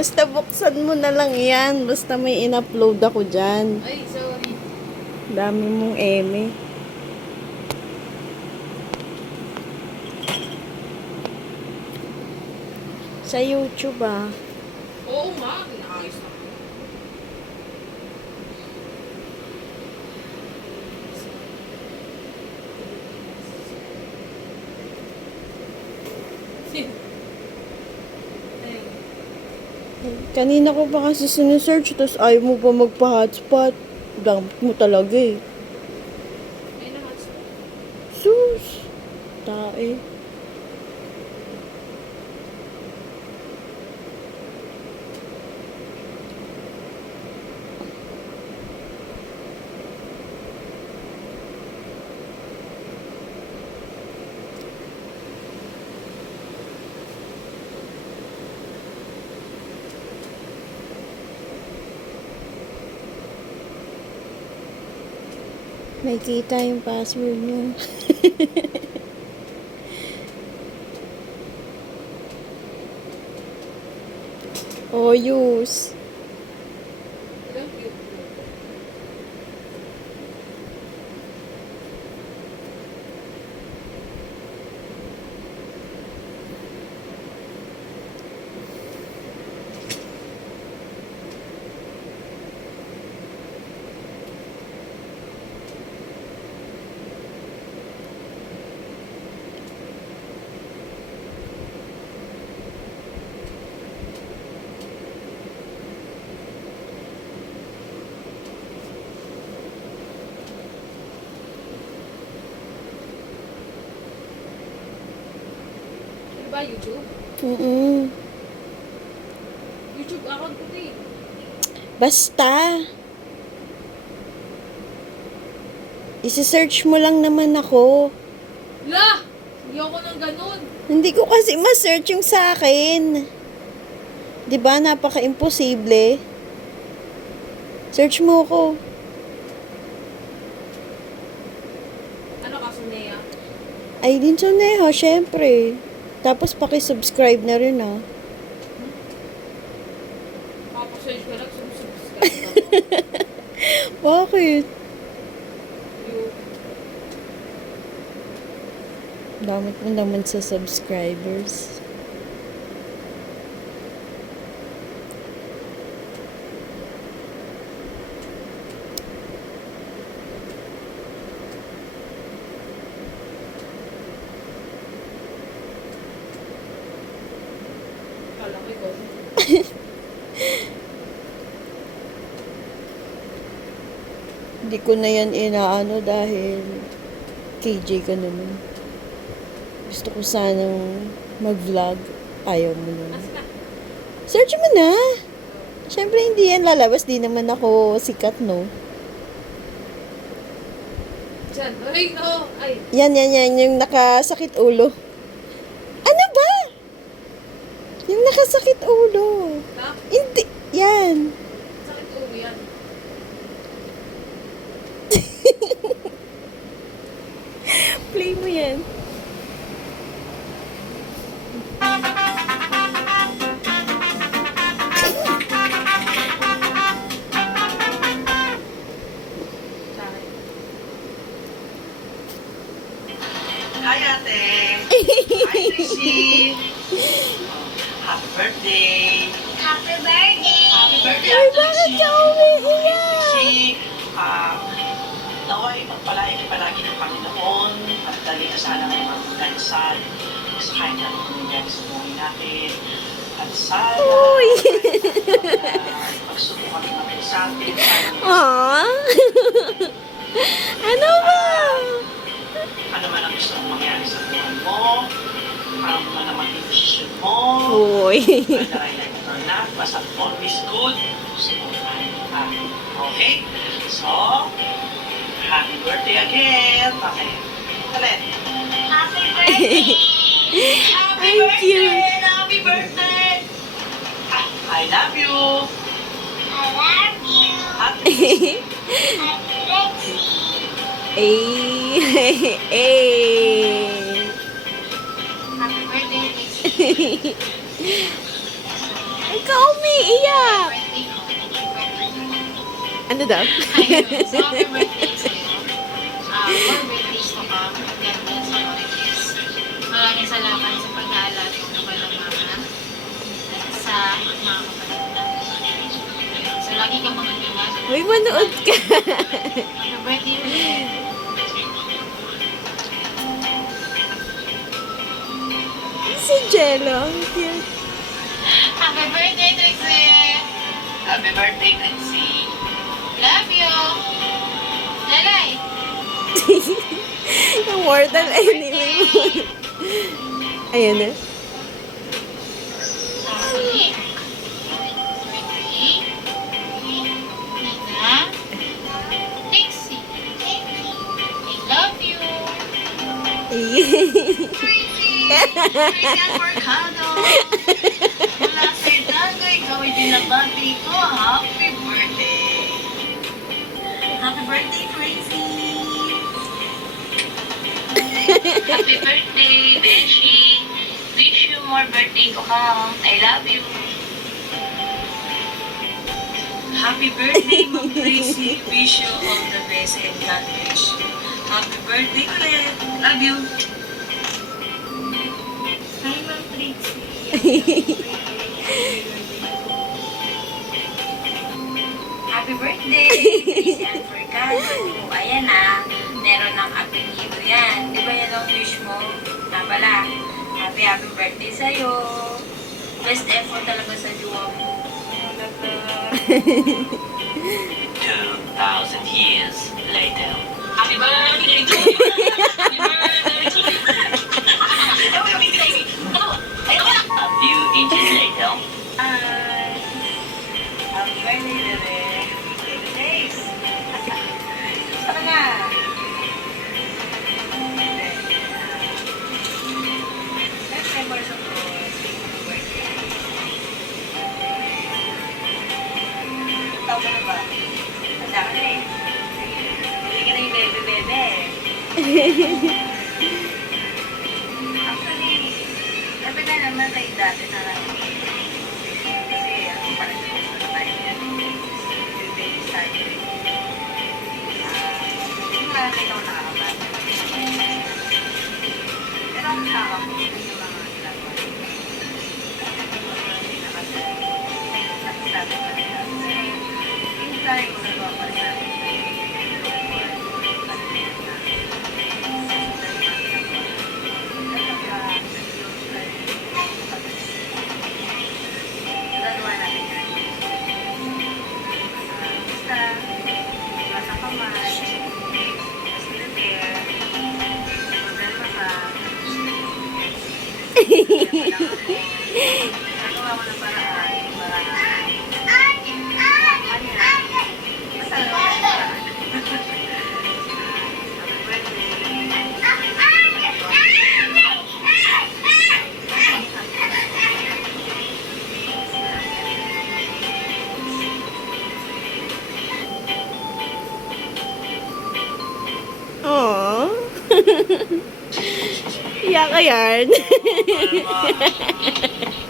Basta buksan mo na lang yan. Basta may in-upload ako dyan. Ay, sorry. Dami mong eme. Sa YouTube ah. Oo nga, inaayos na. Kanina ko pa kasi sinesearch, tapos ayaw mo pa magpa-hotspot. Damp mo talaga eh. Ay, na-hotspot. Sus! Tae. Nakikita yung password mo. Oh, use. Ilang cute. Ano ba, YouTube? YouTube account ko din. Basta. Isi-search mo lang naman ako. La! Ayoko ng ganun. Hindi ko kasi ma-search yung sa akin. 'Di ba? Napaka-imposible. Search mo ako. Ano ka, Sunea? Aileen Sonejo, syempre. Tapos paki-subscribe na rin ah. Papasearch ko lang, subscribe ako. Bakit? Yung Damot mo naman sa subscribers. kalaki ko. Hindi ko na yan inaano dahil KJ ka naman. Gusto ko sanang mag-vlog. Ayaw mo na. Asa na? Search mo na. Siyempre hindi yan lalabas. Di naman ako sikat, no? Diyan. Ay, no. Ay. Yan. Yung nakasakit ulo. Ano ba? Yung nakasakit ulo. Ha? Hindi. Yan. Sakit ulo yan. Play mo yan. Sakit. Hi, Ate. Hi, Tracy. Happy birthday. Happy birthday! Happy birthday, Ay, Ate bakit Tracy. ka umiiyak? Tracy, naway magpalain ka palagi ng Panginoon at dali na sana ng mga pagkansal sa kahit na nangyayari sa buhay natin. At sana, Uy! pagsubukan natin sa atin, sana Aww. Ano ba? ano man ang gusto mong mangyari sa buhay mo, ano man ang maging desisyon mo, Uy. whether I like it or not, basta always good, gusto mo tayo. Okay? So, happy birthday again. Okay. Ulit. Happy birthday! Happy Ang cute. Happy birthday! I love you. I love you! Happy Happy birthday! Happy birthday, Ikaw, Umi! iiyak. Birthday ko. Ano daw? Ayun. So, happy birthday sa'yo. More birthdays to come. God bless you always. Maraming salamat sa pag-aalala mo kay mama. At sa mga kapatid natin. So, lagi ka mag-ingat. Uy, manood ka. Happy birthday ulit. Si Jello, ang cute. Happy birthday, Trixie! Happy birthday, Trixie. Love you! Lalay! Ang mortal enemy mo. Ayan na. Sorry. Birthday. Nina. Trixie. I love you. Christian Mercado. Mula sa Hidalgo, ikaw ay binabati ko. Happy birthday. Happy birthday, Tracy. Happy birthday, Beshi. Wish you more birthday to come. I love you. Happy birthday, Ma'am Tracy. Wish you all the best and God bless you. Happy birthday ulit. Love you. Hi, Ma'am Trixie. Happy birthday, Christian Mercado. Ayan na, meron ng apelyido yan. Di ba yan ang wish mo? Na pala, happy birthday sa'yo. Best effort talaga sa jowa mo. 2,000 years later. Happy birthday to you! Happy birthday to you! A few inches later. Happy birthday, bebe. Days. Saka na. September sa to. Taon ka na ba? Tanda ka na eh. Hindi ka na yung bebe-bebe. Actually, sabi na naman tayo dati na lang. Kasi, ako parang gusto na tayo yan. Baby style. Hindi mo lang ikaw nakakabata. Pero ang tama ko, yung mga ginagawa. Hindi na kasi, nakasalabi pa nila. Yung tayo ko nagawa pa rin natin. Gagawa natin yan. Basta, nasa kamay, mas prepare, problema ka, nagawa ko ng paraan para basta nagawa ko ng paraan. Aww. Iyak ka yarn. Happy birthday.